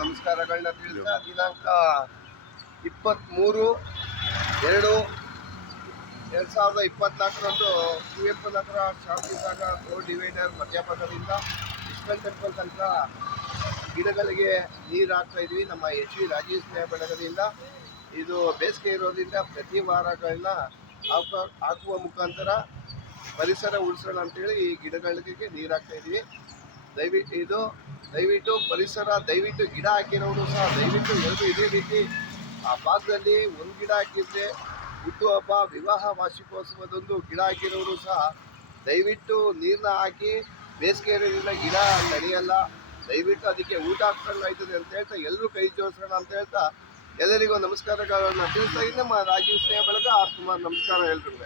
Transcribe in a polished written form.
ನಮಸ್ಕಾರಗಳನ್ನ ತಿಳಿಸ್ತಾ ದಿನಾಂಕ 23/2/2024 Kuvempu Nagar Shantisagar road divider ಮಧ್ಯಭಾಗದಿಂದ ಇಸ್ಕಾನ್ ಟೆಂಪಲ್ ತನಕ ಗಿಡಗಳಿಗೆ ನೀರು ಹಾಕ್ತಾ ಇದ್ವಿ. ನಮ್ಮ ಎಚ್.ವಿ. ರಾಜೀವ್ ಸ್ನೇಹ ಬಳಗದಿಂದ ಇದು ಬೇಸಿಗೆ ಇರೋದ್ರಿಂದ ಪ್ರತಿ ವಾರಗಳನ್ನ ಹಾಕುವ ಮುಖಾಂತರ ಪರಿಸರ ಉಳಿಸೋಣ ಅಂತೇಳಿ ಈ ಗಿಡಗಳಿಗೆ ನೀರು ಹಾಕ್ತಾ ಇದ್ವಿ. ದಯವಿಟ್ಟು ಪರಿಸರ ಗಿಡ ಹಾಕಿರೋರು ಸಹ ದಯವಿಟ್ಟು ಎಲ್ಲರೂ ಇದೇ ರೀತಿ ಆ ಭಾಗದಲ್ಲಿ ಒಂದು ಗಿಡ ಹಾಕಿದ್ರೆ ಹುಟ್ಟುಹಬ್ಬ ವಿವಾಹ ವಾರ್ಷಿಕೋತ್ಸವದೊಂದು ಗಿಡ ಹಾಕಿರೋರು ಸಹ ದಯವಿಟ್ಟು ನೀರನ್ನ ಹಾಕಿ. ಬೇಸಿಗೆ ಇರೋದ್ರಿಂದ ಗಿಡ ನಡೆಯಲ್ಲ, ದಯವಿಟ್ಟು ಅದಕ್ಕೆ ಊಟ ಹಾಕ್ದಂಗೆ ಆಯ್ತದೆ ಅಂತ ಹೇಳ್ತಾ ಎಲ್ಲರೂ ಕೈ ಜೋಡಿಸೋಣ ಅಂತ ಹೇಳ್ತಾ ಎಲ್ಲರಿಗೂ ನಮಸ್ಕಾರಗಳನ್ನ ತಿಳಿಸ್ತಾ ನಮ್ಮ ರಾಜೀವ್ ಸ್ನೇಹ ಬಳಗ ಆರ್ ಕುಮಾರ್. ನಮಸ್ಕಾರ ಎಲ್ರಿಗೂ.